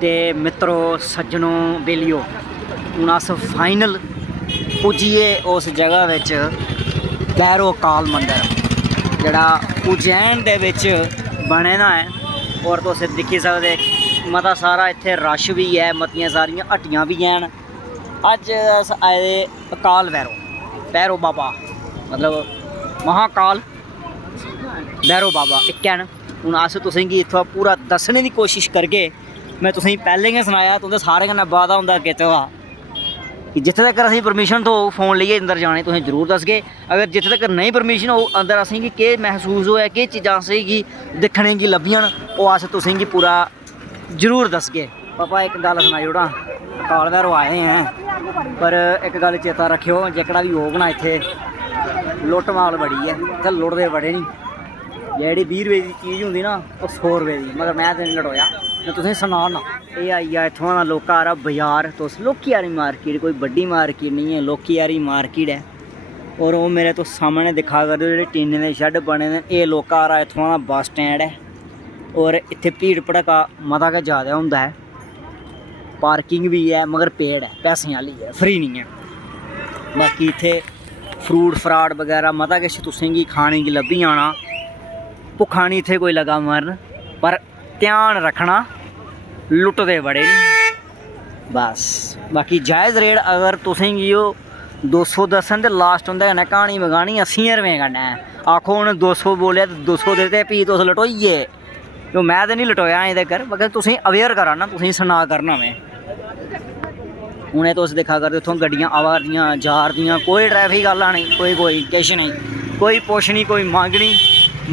ते मित्रों सज्जनों बेलियो हूँ अस फाइनल पुज्जिए उस जगह विच भैरो काल मंदिर जड़ा उज्जैन दे विच बने दा है। और तुस दिक्खी सकदे मता सारा इत्थे रश भी है, मतियां सारियां हट्टियां भी हैं। अज अस आए दे अकाल भैरो बाबा मतलब महाकाल भैरो बाबा इक्कै न। हूँ अस तुसेंगी इत्थुआं पूरा दस्सने की कोशिश करगे। मैं तुसेंगी पैह्लें गै सनाया तुंदे सारे कन्नै वादा होंदा कीते दा कि जित्थे तक असेंगी परमिशन थो फोन लेइयै अंदर जाने तुसें जरूर दसगे। अगर जित्थे तक नहीं परमिशन हो अंदर असेंगी केह् महसूस होया, केह् चीज़ां असेंगी दिक्खने गी लब्भियां ओह् अस तुसेंगी पूरा जरूर दसगे। पापा एक गल सनाई ओड़ां, अकाल भैरो आए हैं पर एक गल चेता रखियो जेकड़ा भी होग ना इत्थे लुट्ट माल बड़ी है, इत्थे लुटदे बड़े नहीं। जेह्ड़ी 20 रुपये की चीज़ होंदी ना वो 100 रुपये की, मगर मैं तो नहीं लटोया। मैं तुसेंगी सनाना ये आई गया इत्थुआं दा लोका आरा बाजार। तुस लोकी आरी मार्केट कोई बड्डी मार्केट नहीं है, लोकी आरी मार्केट है। और वो मेरे तो सामने दिखा कर जो टीने के शैड बने दे ये लोका आरा इत्थुआं दा बस स्टैंड है। और इत्थे भीड़ भड़का मता गै ज़्यादा होंदा है। पार्किंग भी है मगर पेड है, पैसें वाली है, फ्री नहीं है। बाकी इत्थे फ्रूट फ्राट वगैरह मता किश तुसेंगी खाने गी लब्भी जाना। भुक्खा नहीं इत्थे कोई लगा मरन, पर ध्यान रखना लुटदे बड़े नहीं बस। बाकी जायज़ रेट अगर तुसेंगी ओह् 200 दस्सन ते लास्ट उंदे कन्नै क्हानी मगानी 80 रुपये कन्नै। आखो उ'नें 200 बोलेआ ते 200 दे ते फ्ही तुस लटोइये। तो मैं तो नहीं लटोया अजें तकर, मगर तुसेंगी अवेयर करा ना, तुसेंगी सना करना मैं। हूने तुस दिक्खा करदे उत्थों गड्डियां आवा दियां जा दियां, कोई ट्रैफिक आह्ला नहीं, कोई किश नहीं, कोई पुछ नहीं, कोई मंग नहीं।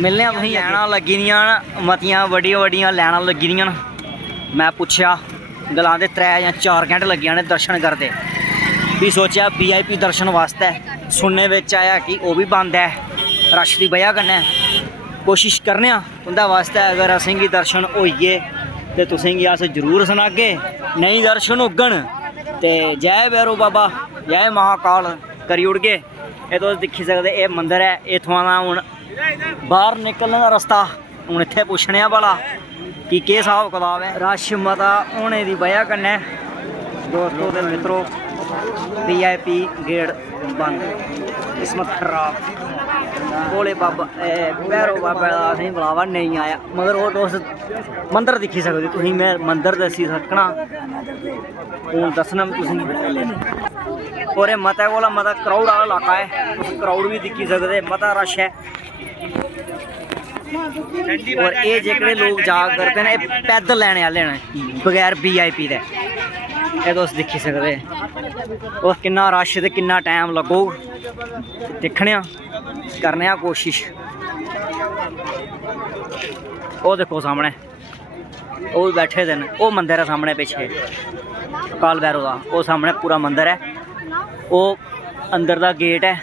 मिलने तुसेंगी लैना लग्गी दियां न, मतियां बड्डियां लैना लग्गी दियां न। मैं पुच्छेआ गलांदे 3 या 4 घैंटे लग्गी जाने दर्शन करदे। भी सोचेआ VIP दर्शन वास्ते सुनने बिच आया कि ओह् भी बंद है रश की वजह कन्नै। कोशिश करने उं'दे वास्ते अगर असेंगी दर्शन होइए ते तुसेंगी अस जरूर सनागे, नहीं दर्शन होगन ते जय भैरो बाबा जय महाकाल करी ओड़गे। ये तुस दिक्खी सकदे ये मंदिर है। इत्थुआं दा हूँ बाहर निकलने का रस्ता हूँ इत्थे पुच्छने भला कि केह् हिसाब कताब है। रश मता होने की वजह कन्नै दोस्तों ते मित्रों VIP गेट बंद, किस्मत खराब। भोले बाबा भैरो बाबा का असेंगी बुलावा नहीं आया, मगर वो तुस मंदिर दिक्खी सकदे। तुसीं मैं मंदिर दस्सी सकना, हूँ दस्सना तुसेंगी। और मते कोला मता क्राउड आह्ला इलाका है, तुस क्राउड भी दिक्खी सकदे, मता रश है। और ये जेकड़े लोग जा करदे न पैदल लैने आह्ले न बगैर VIP दे, ये तुस दिक्खी सकदे। और किन्ना रश ते किन्ना टाइम लगोग दिक्खने करने कोशिश। वो देखो सामने वो भी बैठे दे न, वो मंदिर है सामने पिछे अकाल भैरो का, वो सामने पूरा मंदिर है। वो अंदर दा गेट है।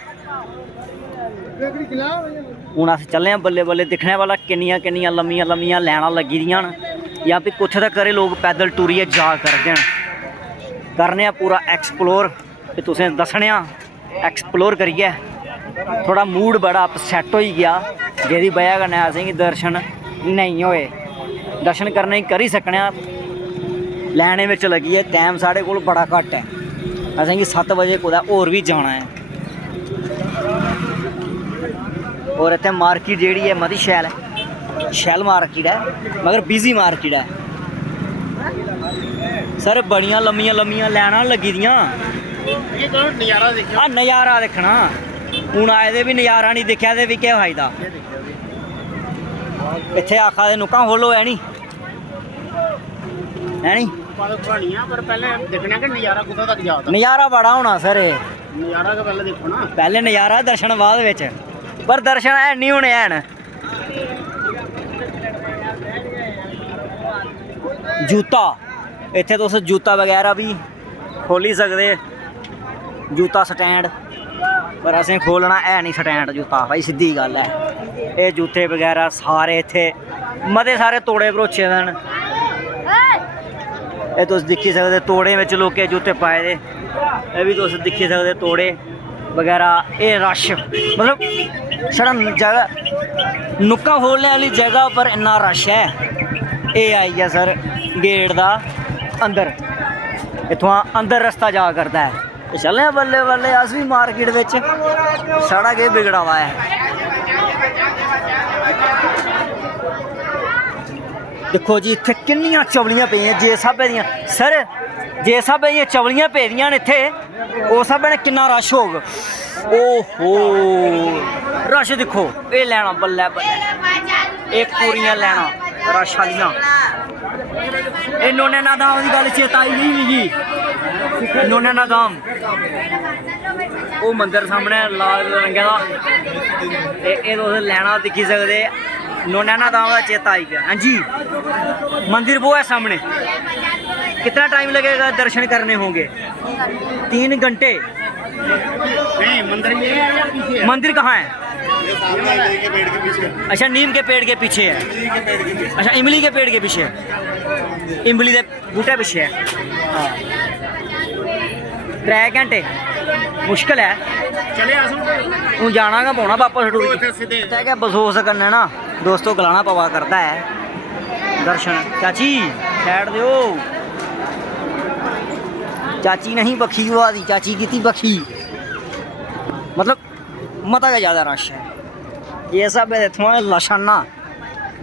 हूँ अस चले बल्ले बल्ले दिक्खने वाला किन्नियां लम्मियां लैना लगी दियां न, या फिर कुछ तक लोग पैदल टुरिए जा करदे न। करने पूरा एक्सप्लोर ते तुसें दस्सने एक्सप्लोर करिए। थोड़ा मूड बड़ा अपसैट हो गया जेह्दी वजह कन्नै असेंगी दर्शन नहीं होए। दर्शन करने करी सकने लैने में लग्गिए, टाइम साढ़े कोल बड़ा घट्ट है। असेंगी 7 बजे कुदै होर भी जाना है। और इत्थे मार्केट जेह्ड़ी है मती शैल है, शैल मार्केट है मगर बिजी मार्केट है। सर बड़ियां लम्मियां लैना लगी दियां। नज़ारा दिक्खना, हूँ आए दे भी नज़ारा नहीं दिक्खेआ ते भी केह् फायदा। इत्थे आखा दे नुक्कां खोलो है नी नज़ारा बड़ा होना सर, पैह्ले नज़ारा दर्शन बाद बिच, पर दर्शन है नहीं होने हैन। जूता इत्थे तुस जूता वगैरह भी खोली सकदे, जूता स्टैंड, पर असें खोलना है नहीं स्टैंड जूता भाई, सीधी गल है। ये जूते वगैरह सारे इत्थे मते सारे तोड़े भरोचे दे न। ये तुस दिक्खी सकदे तोड़े बिच लोकें जूते पाए दे, ये भी तुस दिक्खी सकदे तोड़े वगैरह। ये रश मतलब छड़ा जगह नुक्कां खोलने वाली जगह पर इन्ना रश है। ये आई गया सर गेट दा अंदर इत्थों अंदर रस्ता जा करता है। चले बल्ले बल्ले अस भी मार्केट विच साढ़ा केह् बिगड़ा हुआ है। देखो जी इत्थे किन्नियां चवलियां पेइयां जे स्हाबै दियां सर जे स्हाबै दियां चवलियां पेदियां न इत्थे उस स्हाबै ने किन्ना रश होग। ओहो रश दिक्खो एह् लैना बल्ले बल्ले एह् पूरियां लैना रश आह्लियां। एह् नोने नादाम दी गल्ल चेता आई गेई मिगी। नोने नादाम ओह् मंदर सामने लाल रंगे दा एह् तुस लैना दिक्खी सकदे। नोना नादाम का चेता आई गया। हाँ जी मंदिर वो है सामने। कितना टाइम लगेगा दर्शन करने होंगे? 3 घंटे। नहीं मंदिर में है या पीछे? मंदिर कहाँ है? ये सामने नीम के पेड़ के पीछे। अच्छा नीम के पेड़ के पीछे है। इमली के पेड़ के पीछे। अच्छा इमली के पेड़ के पीछे है। इमली के बूटे पीछे है। हाँ 3 घंटे मुश्किल है। चले आसो हूँ जाना का पौना वापस तो टूर सीधे क्या बसोस करना ना दोस्तों गलाना पवा करता है दर्शन। चाची साइड दो चाची नहीं बखी हुआ दी चाची की थी बखी मतलब मता ज़्यादा रश है। ये सब इत्थों लशाना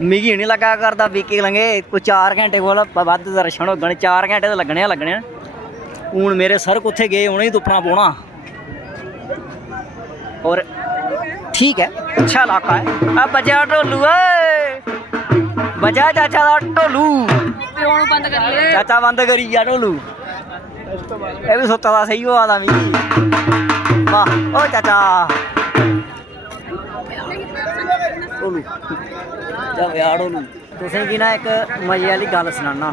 मिगी नहीं लगा करता बीके लंगे कोई 4 घंटे कोल बद्ध दर्शन होगन। 4 घंटे तो लगने लगने। हूँ मेरे सर कुत्थे गए उन्हें ही तुप्पना पौना। और ठीक है अच्छा इलाका है। अब बजा ढोलू बजा चाचा का ढोलू बंद कर ले। चाचा बंद करी जा ढोलू। ये भी सुत्ता दा सही होआ दा मिगी। वाह ओ चाचा ढोलू जा यार ढोलू। तुसें गी ना एक मजे आह्ली गल्ल सनाना।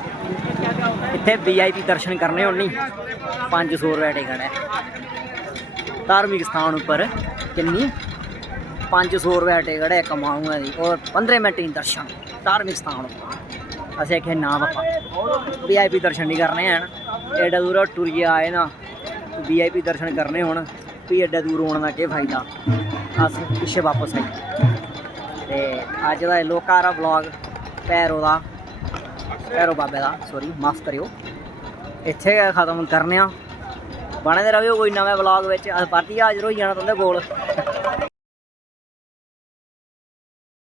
इत्थे VIP दर्शन करने होनी 500 रुपये टिकट है। धार्मिक स्थान उप्पर किन्नी 500 रुपये टिकट है कमाऊंगा दी और 15 मिनट ही दर्शन धार्मिक स्थान उप्पर। असें आखेआ ना पापा VIP दर्शन नहीं करने हैं एड्डा दूर टुरियै आए ना VIP दर्शन करने होन भी एड्डा दूर होने का केह् फायदा। अस पिच्छे वापस आई ते अज्ज दा लोका दा ब्लॉग भैरो बाबे दा सॉरी माफ करियो इत्थे गै खत्म करने आं। बने दे रवेओ कोई नमें ब्लॉग बिच अस परतियै हाजर होई जाना तुंदे कोल।